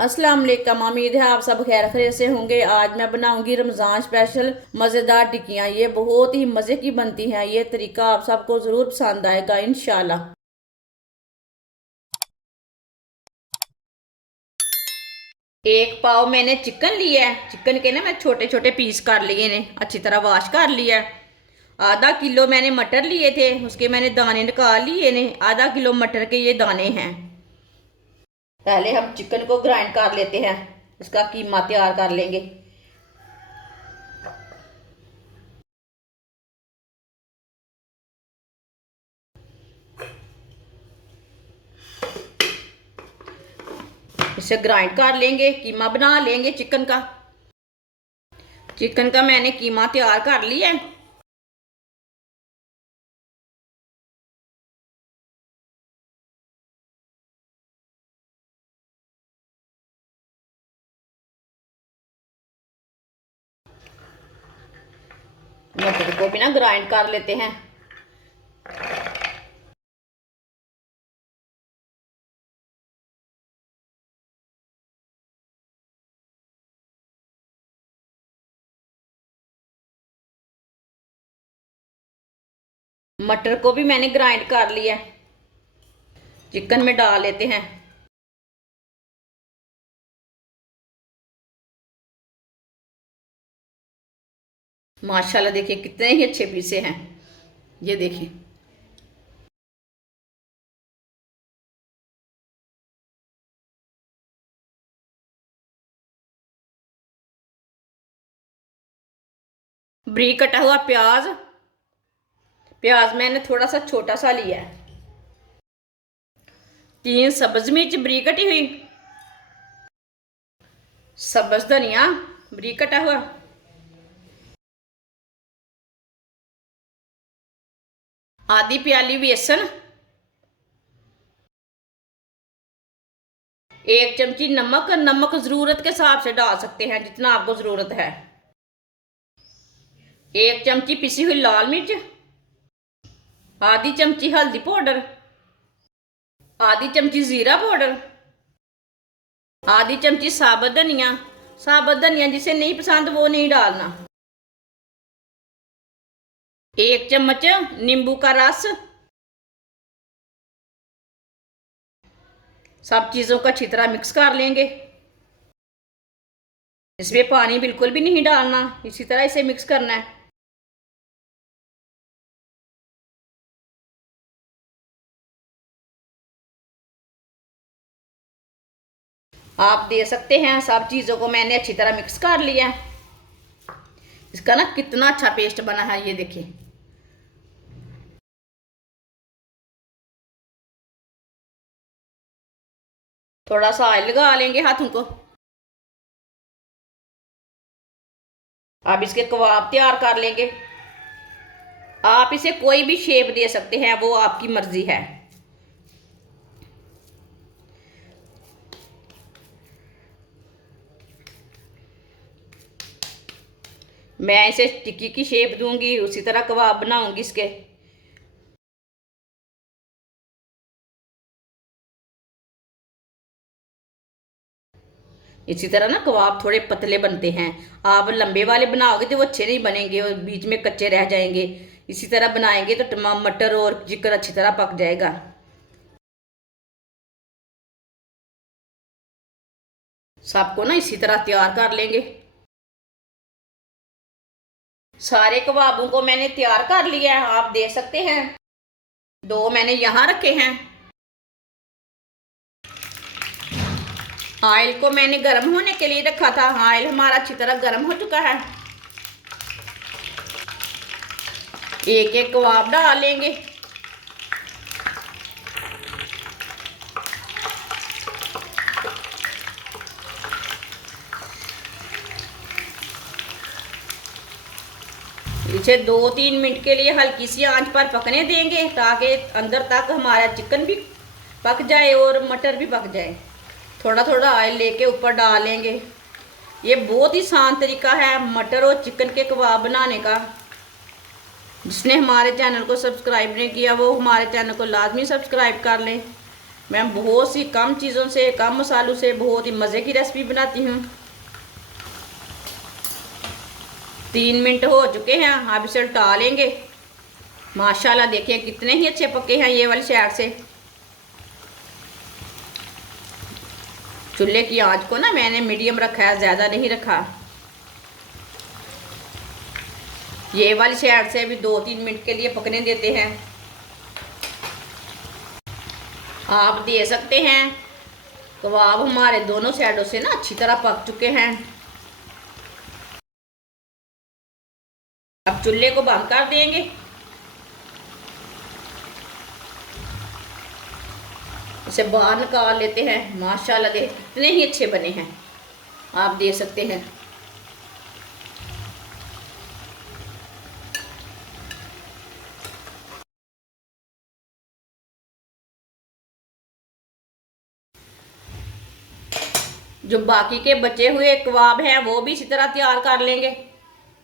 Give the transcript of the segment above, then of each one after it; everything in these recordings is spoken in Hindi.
अस्सलाम वालेकुम। उम्मीद है आप सब खैर खैरियत से होंगे। आज मैं बनाऊंगी रमज़ान स्पेशल मज़ेदार टिक्कियाँ। ये बहुत ही मज़े की बनती हैं। ये तरीका आप सबको ज़रूर पसंद आएगा इंशाल्लाह। एक पाव मैंने चिकन लिया है। चिकन के ना मैं छोटे छोटे पीस कर लिए ने, अच्छी तरह वॉश कर लिया है। आधा किलो मैंने मटर लिए थे, उसके मैंने दाने निकाल लिए ने। आधा किलो मटर के ये दाने हैं। पहले हम चिकन को ग्राइंड कर लेते हैं, इसका कीमा तैयार कर लेंगे। इसे ग्राइंड कर लेंगे, कीमा बना लेंगे चिकन का। चिकन का मैंने कीमा तैयार कर लिया है। मटर को भी ना ग्राइंड कर लेते हैं। मटर को भी मैंने ग्राइंड कर लिया है। चिकन में डाल लेते हैं। माशाल्लाह देखिए कितने ही अच्छे पीसे हैं। ये देखिए, बारीक कटा हुआ प्याज। प्याज मैंने थोड़ा सा छोटा सा लिया है। 3 सब्ज मिर्च बारीक कटी हुई। सब्ज धनिया बारीक कटा हुआ। आधी प्याली बेसन। 1 चमची नमक। नमक जरूरत के हिसाब से डाल सकते हैं, जितना आपको जरूरत है। 1 चमची पिसी हुई लाल मिर्च। आधी चमची हल्दी पाउडर। आधी चमची जीरा पाउडर। आधी चमची साबुत धनिया। साबुत धनिया जिसे नहीं पसंद वो नहीं डालना। 1 चम्मच नींबू का रस। सब चीज़ों को अच्छी तरह मिक्स कर लेंगे। इसमें पानी बिल्कुल भी नहीं डालना, इसी तरह इसे मिक्स करना है। आप दे सकते हैं। सब चीज़ों को मैंने अच्छी तरह मिक्स कर लिया है। इसका ना कितना अच्छा पेस्ट बना है, ये देखिए। थोड़ा सा ऑयल लगा लेंगे हाथों को। अब इसके कबाब तैयार कर लेंगे। आप इसे कोई भी शेप दे सकते हैं, वो आपकी मर्जी है। मैं इसे टिक्की की शेप दूंगी, उसी तरह कबाब बनाऊंगी इसके। इसी तरह ना कबाब थोड़े पतले बनते हैं। आप लंबे वाले बनाओगे तो वो अच्छे नहीं बनेंगे और बीच में कच्चे रह जाएंगे। इसी तरह बनाएंगे तो मटर और चिकन अच्छी तरह पक जाएगा। सबको ना इसी तरह तैयार कर लेंगे। सारे कबाबों को मैंने तैयार कर लिया है, आप देख सकते हैं। 2 मैंने यहाँ रखे हैं। ऑयल को मैंने गर्म होने के लिए रखा था। ऑयल हमारा अच्छी तरह गर्म हो चुका है। एक एक कबाब डाल लेंगे। इसे 2-3 मिनट के लिए हल्की सी आंच पर पकने देंगे, ताकि अंदर तक हमारा चिकन भी पक जाए और मटर भी पक जाए। थोड़ा थोड़ा ऑयल लेके ऊपर डालेंगे। ये बहुत ही आसान तरीका है मटर और चिकन के कबाब बनाने का। जिसने हमारे चैनल को सब्सक्राइब नहीं किया वो हमारे चैनल को लाजमी सब्सक्राइब कर लें। मैं बहुत सी कम चीज़ों से, कम मसालों से बहुत ही मज़े की रेसिपी बनाती हूँ। 3 मिनट हो चुके हैं, अब इसे उल्टा लेंगे। माशाल्लाह देखिए कितने ही अच्छे पके हैं ये वाली साइड से। चूल्हे की आंच को ना मैंने मीडियम रखा है, ज़्यादा नहीं रखा। ये वाली साइड से भी 2-3 मिनट के लिए पकने देते हैं। आप दे सकते हैं कबाब हमारे दोनों साइडों से ना अच्छी तरह पक चुके हैं। अब चूल्हे को बंद कर देंगे। इसे बाहर निकाल लेते हैं। माशाल्लाह देख कितने ही अच्छे बने हैं, आप देख सकते हैं। जो बाकी के बचे हुए कबाब हैं वो भी इसी तरह तैयार कर लेंगे।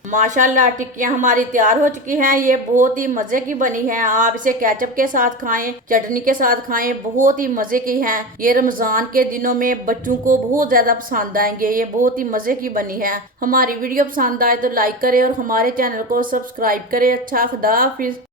माशाल्लाह टिक्कियाँ हमारी तैयार हो चुकी हैं। ये बहुत ही मज़े की बनी है। आप इसे केचप के साथ खाएं, चटनी के साथ खाएं, बहुत ही मज़े की हैं। ये रमज़ान के दिनों में बच्चों को बहुत ज़्यादा पसंद आएंगे। ये बहुत ही मज़े की बनी है। हमारी वीडियो पसंद आए तो लाइक करें और हमारे चैनल को सब्सक्राइब करें। अच्छा, खुदा हाफिज़।